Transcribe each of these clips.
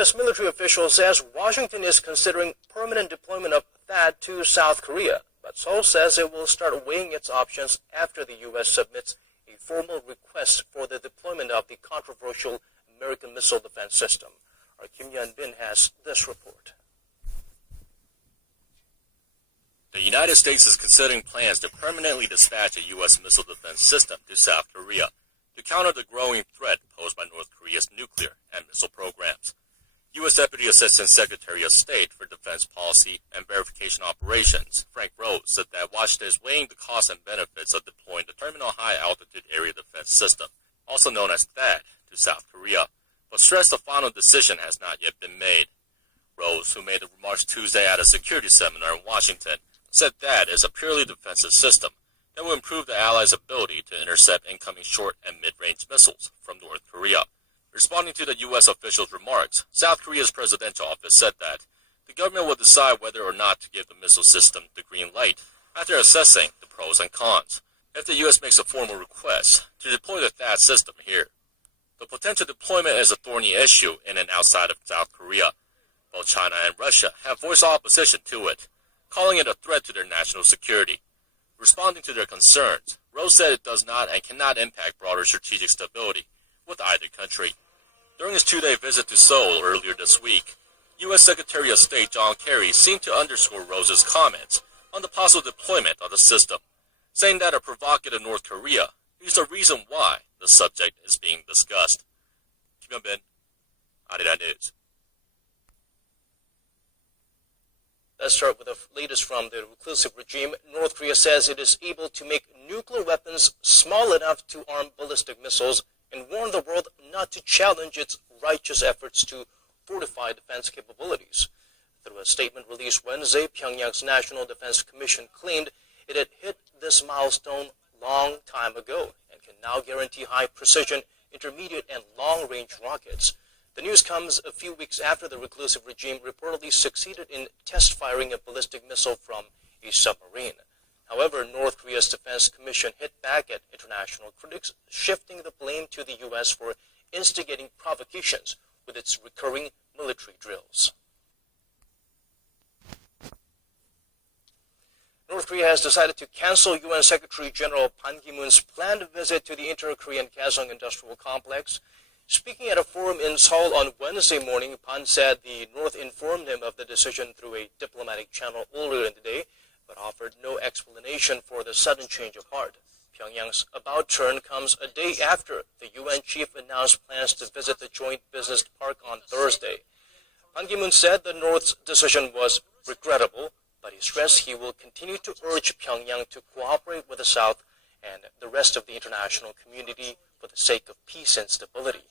U.S. military official says Washington is considering permanent deployment of THAAD to South Korea, but Seoul says it will start weighing its options after the U.S. submits a formal request for the deployment of the controversial American missile defense system. Our Kim Yeon-bin has this report. The United States is considering plans to permanently dispatch a U.S. missile defense system to South Korea to counter the growing threat posed by North Korea's nuclear and missile programs. U.S. Deputy Assistant Secretary of State for Defense Policy and Verification Operations, Frank Rose, said that Washington is weighing the costs and benefits of deploying the Terminal High Altitude Area Defense System, also known as THAAD, to South Korea, but stressed the final decision has not yet been made. Rose, who made the remarks Tuesday at a security seminar in Washington, said THAAD is a purely defensive system that will improve the Allies' ability to intercept incoming short and mid-range missiles from North Korea. Responding to the U.S. official's remarks, South Korea's presidential office said that the government will decide whether or not to give the missile system the green light after assessing the pros and cons, if the U.S. makes a formal request to deploy the THAAD system here. The potential deployment is a thorny issue in and outside of South Korea. Both China and Russia have voiced opposition to it, calling it a threat to their national security. Responding to their concerns, Rose said it does not and cannot impact broader strategic stability with either country. During his two-day visit to Seoul earlier this week, U.S. Secretary of State John Kerry seemed to underscore Rose's comments on the possible deployment of the system, saying that a provocative North Korea is the reason why the subject is being discussed. Kim Yeon-bin, Arirang News. Let's start with the latest from the reclusive regime. North Korea says it is able to make nuclear weapons small enough to arm ballistic missiles and warned the world not to challenge its righteous efforts to fortify defense capabilities. Through a statement released Wednesday, Pyongyang's National Defense Commission claimed it had hit this milestone long time ago and can now guarantee high-precision, intermediate, and long-range rockets. The news comes a few weeks after the reclusive regime reportedly succeeded in test-firing a ballistic missile from a submarine. However, North Korea's Defense Commission hit back at international critics, shifting the blame to the U.S. for instigating provocations with its recurring military drills. North Korea has decided to cancel UN Secretary General Ban Ki-moon's planned visit to the inter-Korean Kaesong Industrial Complex. Speaking at a forum in Seoul on Wednesday morning, Ban said the North informed him of the decision through a diplomatic channel earlier in the day, but offered no explanation for the sudden change of heart. Pyongyang's about turn comes a day after the UN chief announced plans to visit the joint business park on Thursday. Ban Ki-moon said the North's decision was regrettable, but he stressed he will continue to urge Pyongyang to cooperate with the South and the rest of the international community for the sake of peace and stability.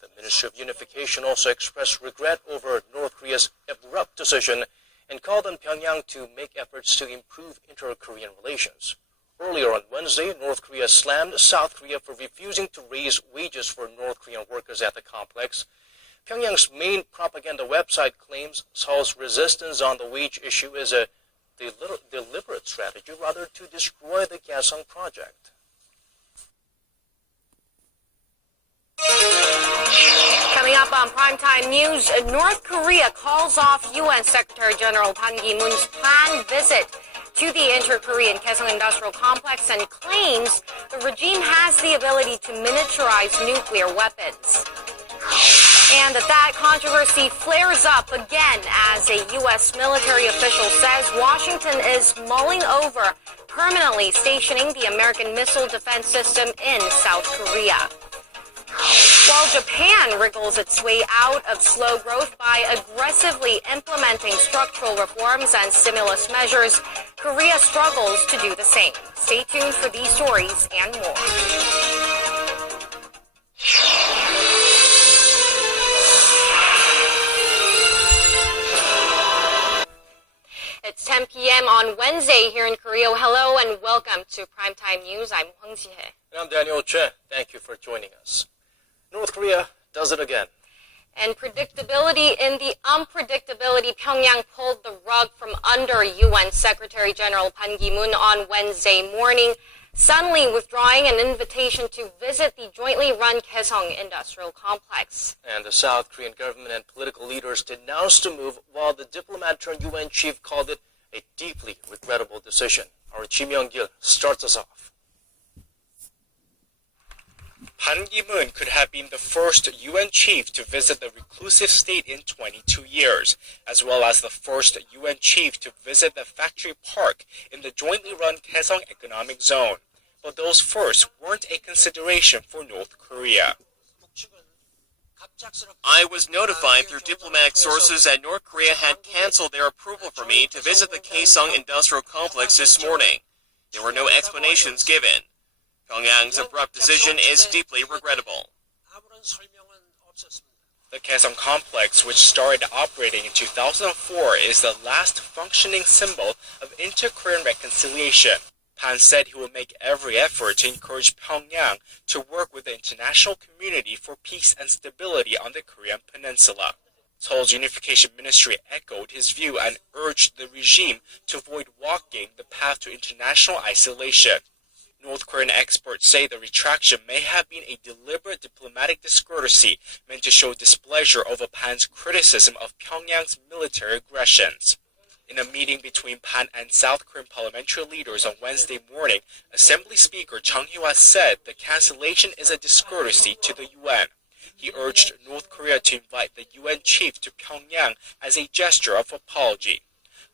The Ministry of Unification also expressed regret over North Korea's abrupt decision and called on Pyongyang to make efforts to improve inter-Korean relations. Earlier on Wednesday, North Korea slammed South Korea for refusing to raise wages for North Korean workers at the complex. Pyongyang's main propaganda website claims Seoul's resistance on the wage issue is a deliberate strategy rather to destroy the Kaesong project. Coming up on Primetime News, North Korea calls off UN Secretary General Ban Ki-moon's planned visit to the inter-Korean Kaesong Industrial Complex and claims the regime has the ability to miniaturize nuclear weapons. And that controversy flares up again as a U.S. military official says Washington is mulling over permanently stationing the American missile defense system in South Korea. While Japan wriggles its way out of slow growth by aggressively implementing structural reforms and stimulus measures, Korea struggles to do the same. Stay tuned for these stories and more. It's 10 p.m. on Wednesday here in Korea. Hello and welcome to Primetime News. I'm Hwang Ji-hye. And I'm Daniel Che. Thank you for joining us. North Korea does it again. And predictability in the unpredictability, Pyongyang pulled the rug from under UN Secretary General Ban Ki-moon on Wednesday morning. suddenly withdrawing an invitation to visit the jointly run Kaesong Industrial Complex. And the South Korean government and political leaders denounced the move, while the diplomat-turned-UN chief called it a deeply regrettable decision. Our Ji Myung-gil starts us off. Ban Ki-moon could have been the first UN chief to visit the reclusive state in 22 years, as well as the first UN chief to visit the factory park in the jointly run Kaesong Economic Zone. But those firsts weren't a consideration for North Korea. I was notified through diplomatic sources that North Korea had canceled their approval for me to visit the Kaesong Industrial Complex this morning. There were no explanations given. Pyongyang's abrupt decision is deeply regrettable. The Kaesong complex, which started operating in 2004, is the last functioning symbol of inter-Korean reconciliation. Pan said he will make every effort to encourage Pyongyang to work with the international community for peace and stability on the Korean peninsula. Seoul's Unification Ministry echoed his view and urged the regime to avoid walking the path to international isolation. North Korean experts say the retraction may have been a deliberate diplomatic discourtesy meant to show displeasure over Pan's criticism of Pyongyang's military aggressions. In a meeting between Pan and South Korean parliamentary leaders on Wednesday morning, Assembly Speaker Chung Hee-hwa said the cancellation is a discourtesy to the UN. He urged North Korea to invite the UN chief to Pyongyang as a gesture of apology.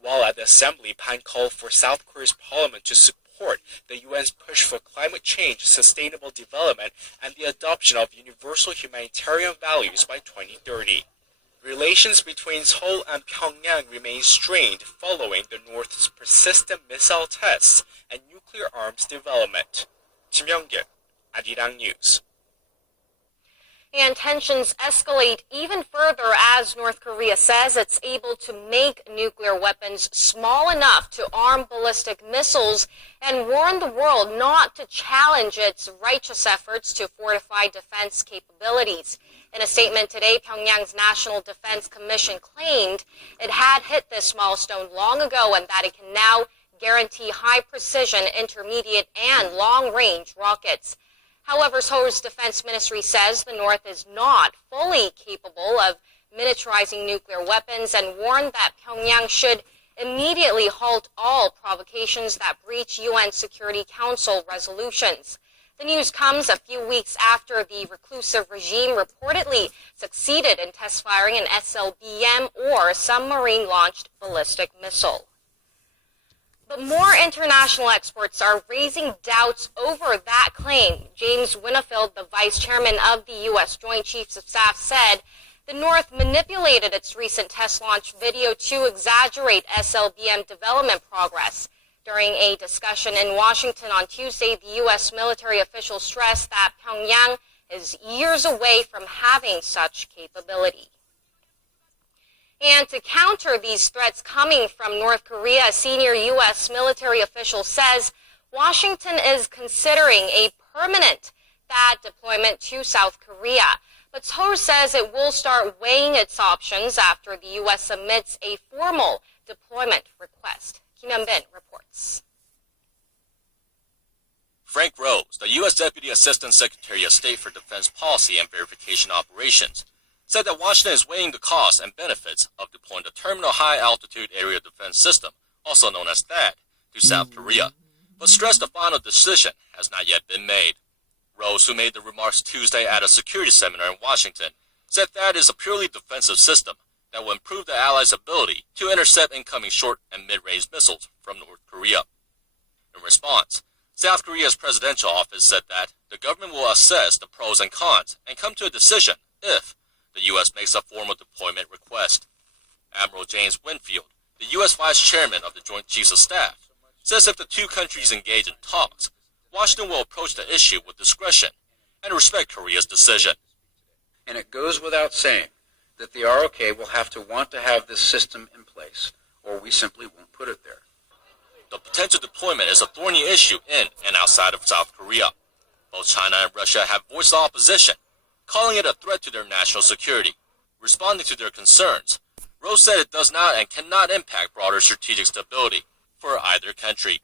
While at the Assembly, Pan called for South Korea's parliament to support the UN's push for climate change, sustainable development, and the adoption of universal humanitarian values by 2030. Relations between Seoul and Pyongyang remain strained following the North's persistent missile tests and nuclear arms development. Ji Myung-gil, Arirang News. And tensions escalate even further as North Korea says it's able to make nuclear weapons small enough to arm ballistic missiles and warn the world not to challenge its righteous efforts to fortify defense capabilities. In a statement today, Pyongyang's National Defense Commission claimed it had hit this milestone long ago and that it can now guarantee high-precision, intermediate, and long-range rockets. However, Seoul's defense ministry says the North is not fully capable of miniaturizing nuclear weapons and warned that Pyongyang should immediately halt all provocations that breach UN Security Council resolutions. The news comes a few weeks after the reclusive regime reportedly succeeded in test firing an SLBM or submarine-launched ballistic missile. But more international experts are raising doubts over that claim. James Winfield, the vice chairman of the U.S. Joint Chiefs of Staff, said the North manipulated its recent test launch video to exaggerate SLBM development progress. During a discussion in Washington on Tuesday, the U.S. military official stressed that Pyongyang is years away from having such capability. And to counter these threats coming from North Korea, a senior U.S. military official says Washington is considering a permanent THAAD deployment to South Korea. But Seoul says it will start weighing its options after the U.S. submits a formal deployment request. Kim Hyun-bin reports. Frank Rose, the U.S. Deputy Assistant Secretary of State for Defense Policy and Verification Operations, said that Washington is weighing the costs and benefits of deploying the Terminal High Altitude Area Defense System, also known as THAAD, to South Korea, but stressed the final decision has not yet been made. Rose, who made the remarks Tuesday at a security seminar in Washington, said THAAD is a purely defensive system that will improve the Allies' ability to intercept incoming short and mid-range missiles from North Korea. In response, South Korea's presidential office said that the government will assess the pros and cons and come to a decision if the U.S. makes a formal deployment request. Admiral James Winfield, the U.S. Vice Chairman of the Joint Chiefs of Staff, says if the two countries engage in talks, Washington will approach the issue with discretion and respect Korea's decision. And it goes without saying that the ROK will have to want to have this system in place, or we simply won't put it there. The potential deployment is a thorny issue in and outside of South Korea. Both China and Russia have voiced opposition, calling it a threat to their national security. Responding to their concerns, Rose said it does not and cannot impact broader strategic stability for either country.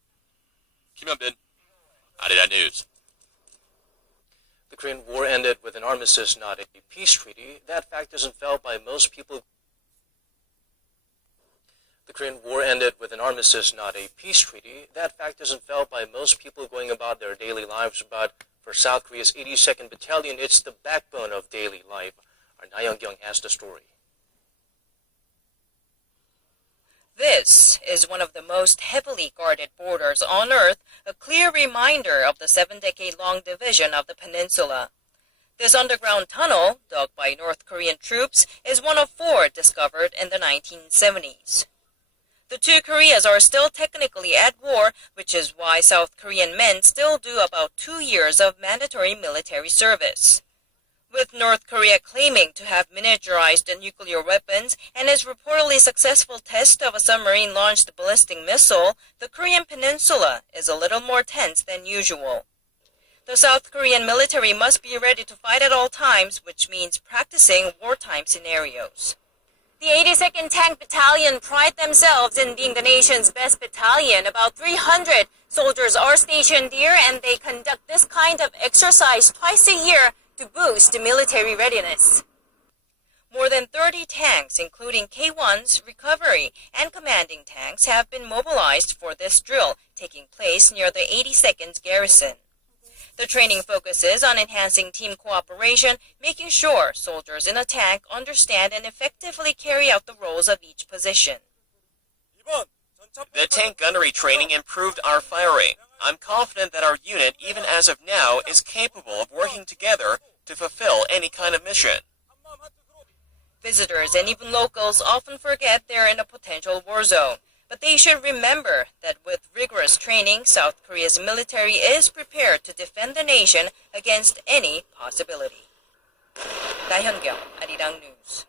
Kim Hyun-bin, Arirang News. The Korean War ended with an armistice, not a peace treaty. That fact isn't felt by most people. The Korean War ended with an armistice, not a peace treaty. That fact isn't felt by most people going about their daily lives, but for South Korea's 82nd Battalion, it's the backbone of daily life. Our Na Young-kyung has the story. This is one of the most heavily guarded borders on Earth, a clear reminder of the 7-decade-long division of the peninsula. This underground tunnel, dug by North Korean troops, is one of 4 discovered in the 1970s. The two Koreas are still technically at war, which is why South Korean men still do about 2 years of mandatory military service. With North Korea claiming to have miniaturized nuclear weapons and its reportedly successful test of a submarine-launched ballistic missile, the Korean peninsula is a little more tense than usual. The South Korean military must be ready to fight at all times, which means practicing wartime scenarios. The 82nd Tank Battalion pride themselves in being the nation's best battalion. About 300 soldiers are stationed here, and they conduct this kind of exercise twice a year to boost military readiness. More than 30 tanks, including K-1s, recovery, and commanding tanks, have been mobilized for this drill, taking place near the 82nd's garrison. The training focuses on enhancing team cooperation, making sure soldiers in a tank understand and effectively carry out the roles of each position. The tank gunnery training improved our firing. I'm confident that our unit, even as of now, is capable of working together to fulfill any kind of mission. Visitors and even locals often forget they're in a potential war zone. But they should remember that with rigorous training, South Korea's military is prepared to defend the nation against any possibility. Na Hyun-kyung, Arirang News.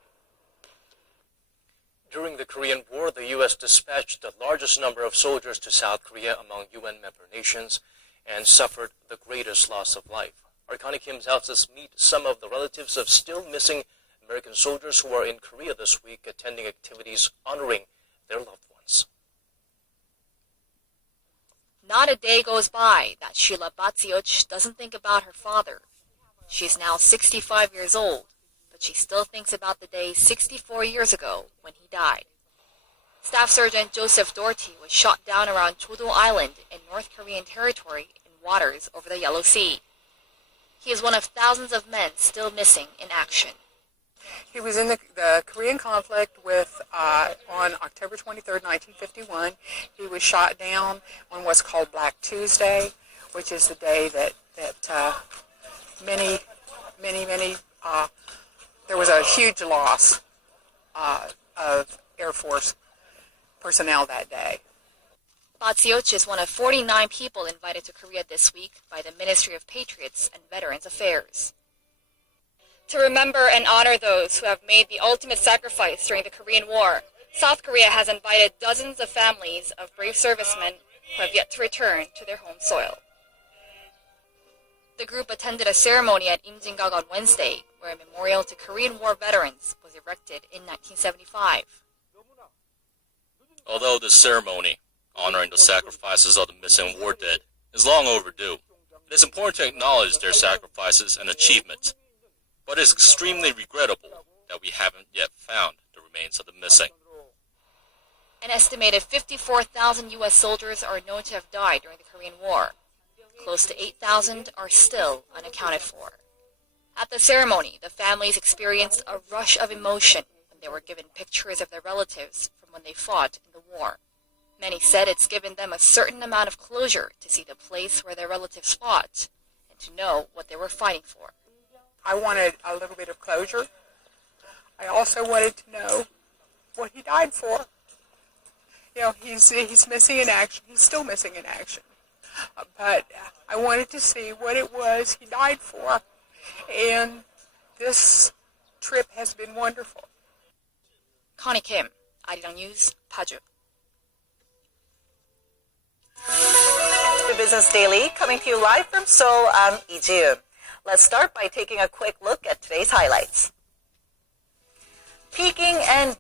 During the Korean War, the U.S. dispatched the largest number of soldiers to South Korea among UN member nations and suffered the greatest loss of life. Our Connie Kim helps us meet some of the relatives of still missing American soldiers who are in Korea this week attending activities honoring their loved ones. Not a day goes by that Sheila Batsiuch doesn't think about her father. She's now 65 years old, but she still thinks about the day 64 years ago when he died. Staff Sergeant Joseph Doherty was shot down around Chodo Island in North Korean territory in waters over the Yellow Sea. He is one of thousands of men still missing in action. He was in the Korean conflict on October 23, 1951. He was shot down on what's called Black Tuesday, which is the day that many, there was a huge loss of Air Force personnel that day. Batsiuch is one of 49 people invited to Korea this week by the Ministry of Patriots and Veterans Affairs. To remember and honor those who have made the ultimate sacrifice during the Korean War, South Korea has invited dozens of families of brave servicemen who have yet to return to their home soil. The group attended a ceremony at Imjingak on Wednesday, where a memorial to Korean War veterans was erected in 1975. Although this ceremony, honoring the sacrifices of the missing war dead, is long overdue, it is important to acknowledge their sacrifices and achievements. But it is extremely regrettable that we haven't yet found the remains of the missing. An estimated 54,000 U.S. soldiers are known to have died during the Korean War. Close to 8,000 are still unaccounted for. At the ceremony, the families experienced a rush of emotion when they were given pictures of their relatives from when they fought in the war. Many said it's given them a certain amount of closure to see the place where their relatives fought and to know what they were fighting for. I wanted a little bit of closure. I also wanted to know what he died for. You know, he's missing in action. He's still missing in action. But I wanted to see what it was he died for. And this trip has been wonderful. Connie Kim, Arirang News, Paju. The Business Daily, coming to you live from Seoul, I'm Lee Ji-eun. Let's start by taking a quick look at today's highlights. Peaking and